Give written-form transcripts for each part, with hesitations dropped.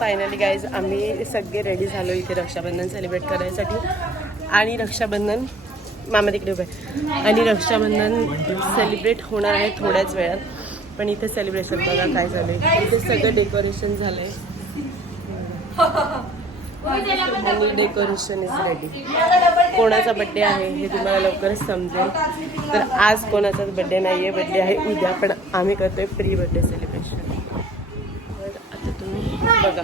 Finally guys आम्ही सगळे ready झालो इथे रक्षाबंधन सेलिब्रेट करायसाठी. आणि रक्षाबंधन मामा तिकडे उभे आणि रक्षाबंधन सेलिब्रेट होणार आहे थोड्याच वेळात. पण इथे सेलिब्रेशन बघा काय झालं आहे. इथे सगळं डेकोरेशन झालं आहे. Decoration is ready. कोणाचा बड्डे आहे हे तुम्हाला लवकरच समजेल. तर आज कोणाचाच बड्डे नाही आहे, बड्डे आहे उद्या. पण आम्ही करतोय प्री बड्डे सेलिब्रेशन. तर आता तुम्ही बघा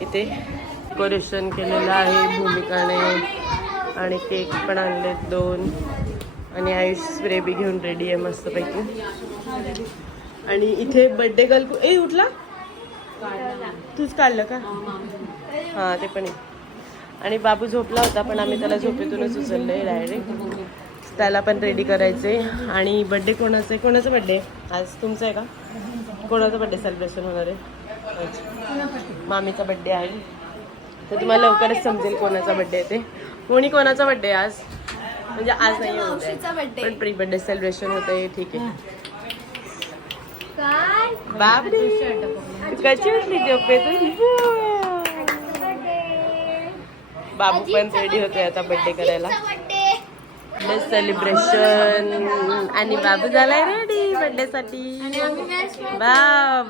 इथे डेकोरेशन केलेलं आहे भूमिकाने. आणि केक पण आणले 2. आणि आयुष स्प्रे बी घेऊन रेडी आहे मस्तपैकी. आणि इथे बड्डे गर्ल ए उठला तूच काढलं का? हां ते पण आहे. आणि बाबू झोपला होता पण आम्ही त्याला झोपेतूनच उचललं आहे डायरेक्ट. त्याला पण रेडी करायचं आहे. आणि बड्डे कोणाचं आहे? कोणाचा बड्डे आज? तुमचं आहे का? कोणाचा बड्डे सेलिब्रेशन होणार आहे? अच्छा मामीचा बड्डे आहे. तर तुम्हाला लवकरच समजेल कोणाचा बड्डे आहे ते. कोणी कोणाचा बड्डे आज म्हणजे आज नाही होत पण प्री बड्डे सेलिब्रेशन होतंय. ठीक आहे. बापरे कशी उठली झोपेतून? बाबू पण रेडी होते आता बड्डे करायला. सेलिब्रेशन आणि बाबू झालाय रेडी बड्डे साठी.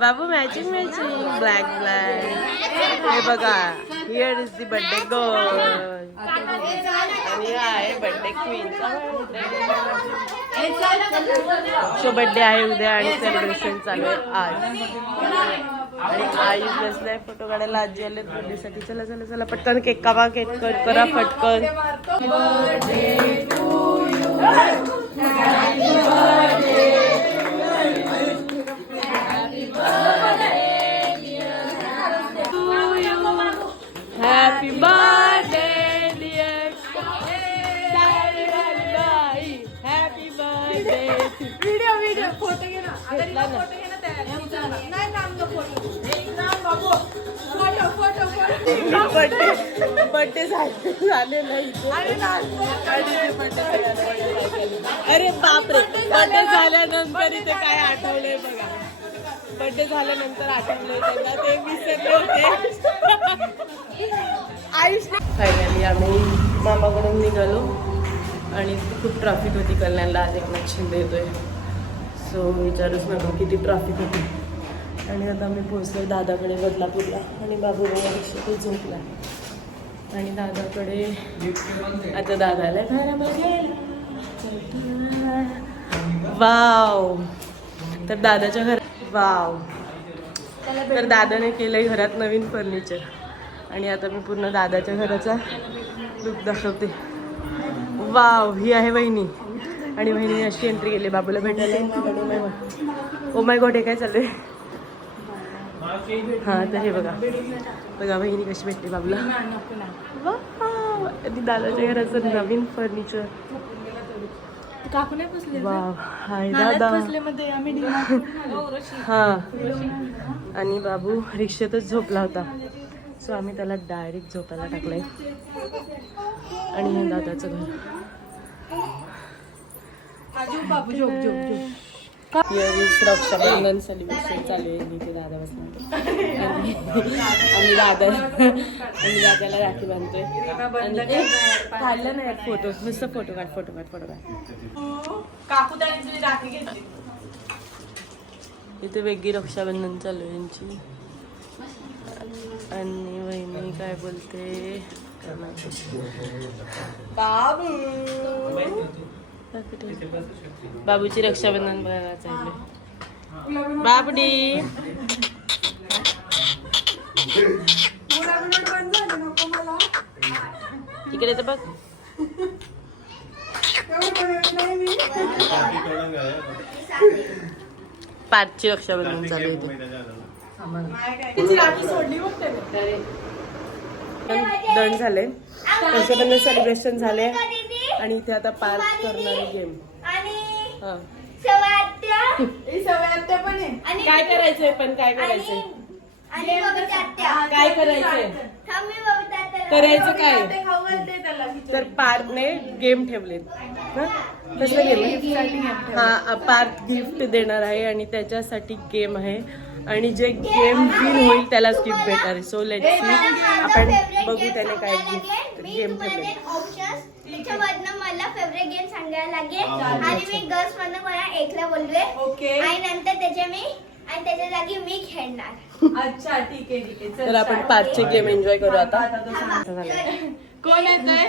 बाबू मॅचिंग ब्लॅक हे बघा. Here is the birthday girl. आणि हा आहे बड्डे क्वीनचा. सो बड्डे आहे उद्या आणि सेलिब्रेशन चालू आहे आज. आणि आई बसलाय फोटो काढायला. आजी आले बर्थडेसाठी. चला चला चला पटकन केक कापा. केक कट करा पटकन. Happy birthday dear happy birthday. Video photo घे ना. बर्थडे झाले नाही. अरे बापरे बर्थडे झाल्यानंतर इथे काय आठवलंय बघा. बर्थडे झाल्यानंतर आठवलंय त्यांना ते विसरले होते. फायनली आम्ही मामाकडून निघालो आणि खूप ट्रॅफिक होती कल्याणला. आज एकनाथ शिंदे येतोय. सो विचारूच नका किती ट्रॅफिक होती. आणि आता आम्ही पोहोचलो दादाकडे बदलापूरला. आणि बाबू रिक्षेतच झोपला. आणि दादाकडे आता दादाला वाव. तर दादाच्या घरात वाव. तर दादाने केलंय घरात नवीन फर्निचर. आणि आता मी पूर्ण दादाच्या घराचा लुक दाखवते. वाव ही आहे वहिनी. आणि वहिनीने अशी एंट्री केली बाबूला भेटायला. ओ माय गॉड हे काय चालू आहे? हां तर हे बघा बघा वहिनी कशी भेटली बाबूला. वा दादाच्या घराचं नवीन फर्निचर. वाव हाय दादा. हां आणि बाबू रिक्षेतच झोपला होता. सो आम्ही त्याला डायरेक्ट झोपायला टाकलंय. आणि हे दादाचं घर. रक्षाबंधन सेलिब्रेशन चालू आहे इथे दादा बसला. आम्ही दादाला राखी बांधतोय. आणि काढलं नाही फोटो नुसतं फोटो काढ. इथे वेगळी रक्षाबंधन चालू आहे यांची. आणि वहिनी काय बोलते बाबूची रक्षाबंधन बघायला चालले. बाबडी इकडे तर बघ. पाचची रक्षाबंधन चालू होते. डन झाले. रक्षाबंधन सेलिब्रेशन झाले. आणि इथे आता पार्क करणारी गेम. काय करायचंय पण काय करायचंय काय करायचंय करायचं काय. तर पार्थने गेम ठेवले. कसलं गेम? हा पार्थ गिफ्ट देणार आहे आणि त्याच्यासाठी गेम आहे. आणि जे गेम विन होईल त्यालाच गिफ्ट भेटणार आहे. सो लेट्स सी आपण बघू त्याने काय गिफ्ट गेम ठेवले. त्याच्यामधनं मला फेवरेट गेम सांगायला लागेल आणि मी गर्ल्स मधनं मला एकला बोलवे आणि नंतर त्याच्या जागी मी खेळणार. अच्छा ठीक आहे ठीक आहे. तर आपण 5चे गेम एन्जॉय करू आता. कोण येतंय?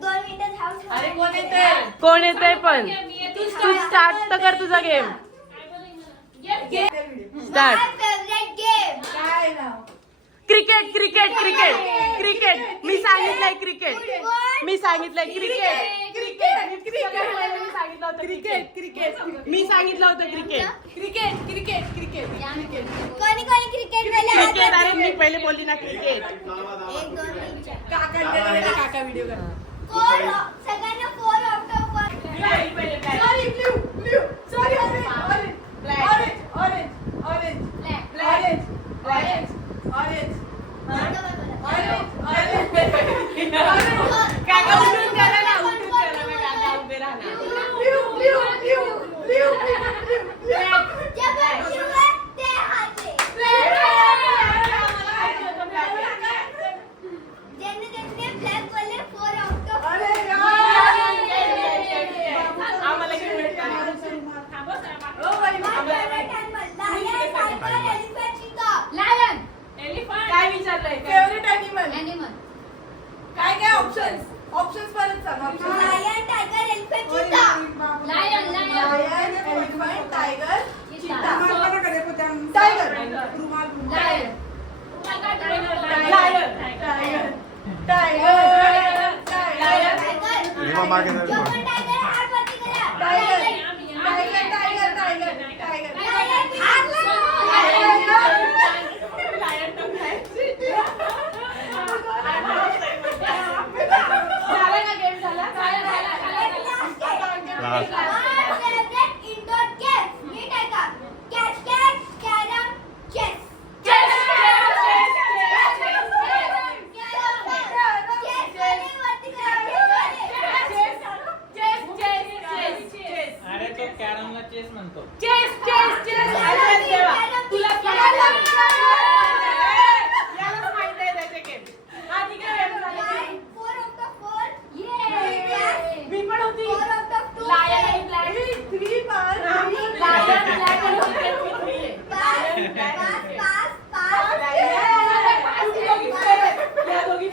2 मिनिटं थांब. अरे कोण येतंय? कोण येतंय पण तू स्टार्ट तर कर तुझा गेम. स्टार्ट. फेवरेट गेम काय नाव? Cricket cricket cricket cricket. मी सांगितलंय क्रिकेट. मी सांगितलंय क्रिकेट क्रिकेट क्रिकेट क्रिकेट. मी सांगितलं होतं cricket cricket cricket cricket cricket. कोणी कोणी क्रिकेट क्रिकेट. अरे मी पहिले बोलली ना क्रिकेट. 1 2 3 4 काका व्हिडिओ कर. सगळ्यांना 4 October. Sorry blue blue sorry orange orange orange orange orange orange orange काका उठून करा ना, उठून करा ना, काका उभे राहा ना. आम्हाला घेऊन काय विचारलंय? Favourite animal. काय काय ऑप्शन्स परत सांग. Lion tiger elephant cheetah. Lion elephant tiger cheetah. Tiger indoor games नीट आहे का? Catch carrom chess. अरे तो कॅरमला चेस म्हणतो. Chess chess chess. तुला यालाच माहित आहे त्याचे गेम. आधी काय गेम झाले? 4 ऑफ द 4. मी पण होती. 4 ऑफ द 2. लायन आणि ब्लॅक. 3 पास. लायन ब्लॅक आणि क्रिकेट मी 3 आहे. या दोघी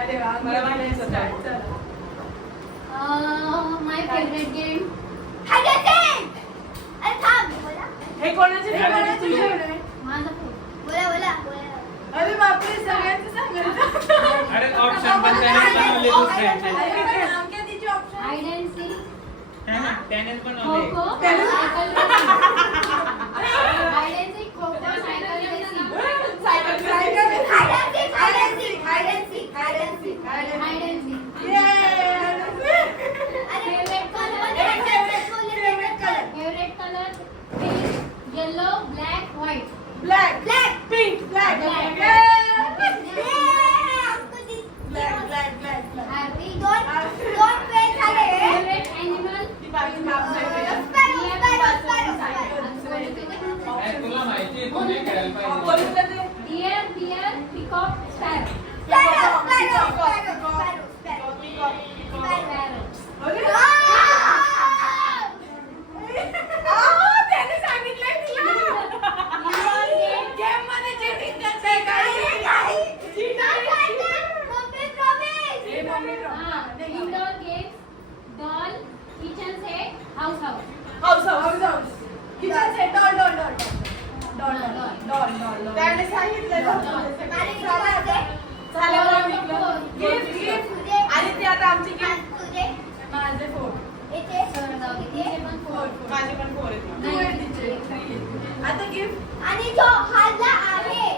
अरे वा मला माहिती आहे. माय फेवरेट गेम. हे कोणाचे फेवरेट तुझे? बोला अरे बापरे सगळ्यांचं सांगायचं. अरे ऑप्शन पण त्याने बनवले दुसऱ्यांचे. अरे नाम काय तिचे ऑप्शन? Hide and seek. त्याने बनवले. Yellow black white. Black black pink black Black. दोन पेज झाले. Favourite animal. तुला माहिती आहे, तू नाही खेळायला पाहिजे. Deer peacock sparrow. त्याने सांगितलंय गेम मध्ये चीटिंग करते indoor games. Doll. Kitchen set. House house kitchen set doll त्याने सांगितलं गिफ्ट आणि ते आता आमची गिफ्ट. माझे फोन माझी पण 4 आहे. आता गिफ्ट आणि जो हारला आहे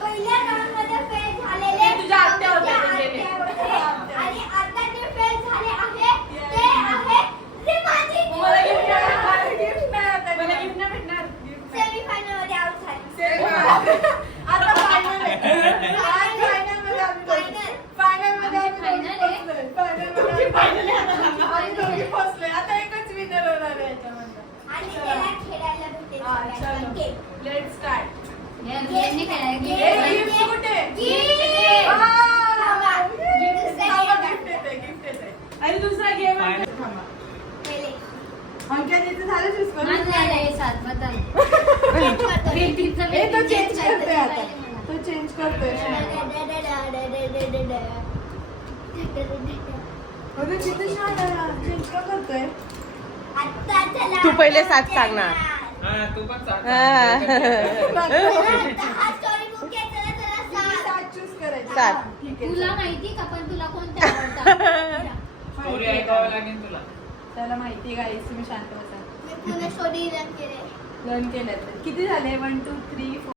पहिल्या राऊंड मध्ये फेल झालेले तुझ्या आत्या होत्या, तुझ्या ते आत्या होते. आणि आता जे फेल झाले आहे ते आहे रिमाजी. मला गिफ्ट नाही आता okay let start gift gift कुठे गिफ्ट येते आणि दुसरा गेम अंकित इथे झालं चूज करून तो चेंज करतोय आता तो चेंज करतोय अरे किती छान चेंज का करतोय तू पहिले 7 सांगणार. हा तू पण सांग. चूज करायचं 7. ठीक आहे तुला माहिती का पण तुला कोणत्या आवडतात? स्टोरी ऐकावं लागेल तुला. त्याला माहिती गाईस तुम्ही शांत बसा पुन्हा स्टोरी रन केले लर्न केलं किती झाले 1 2 3 4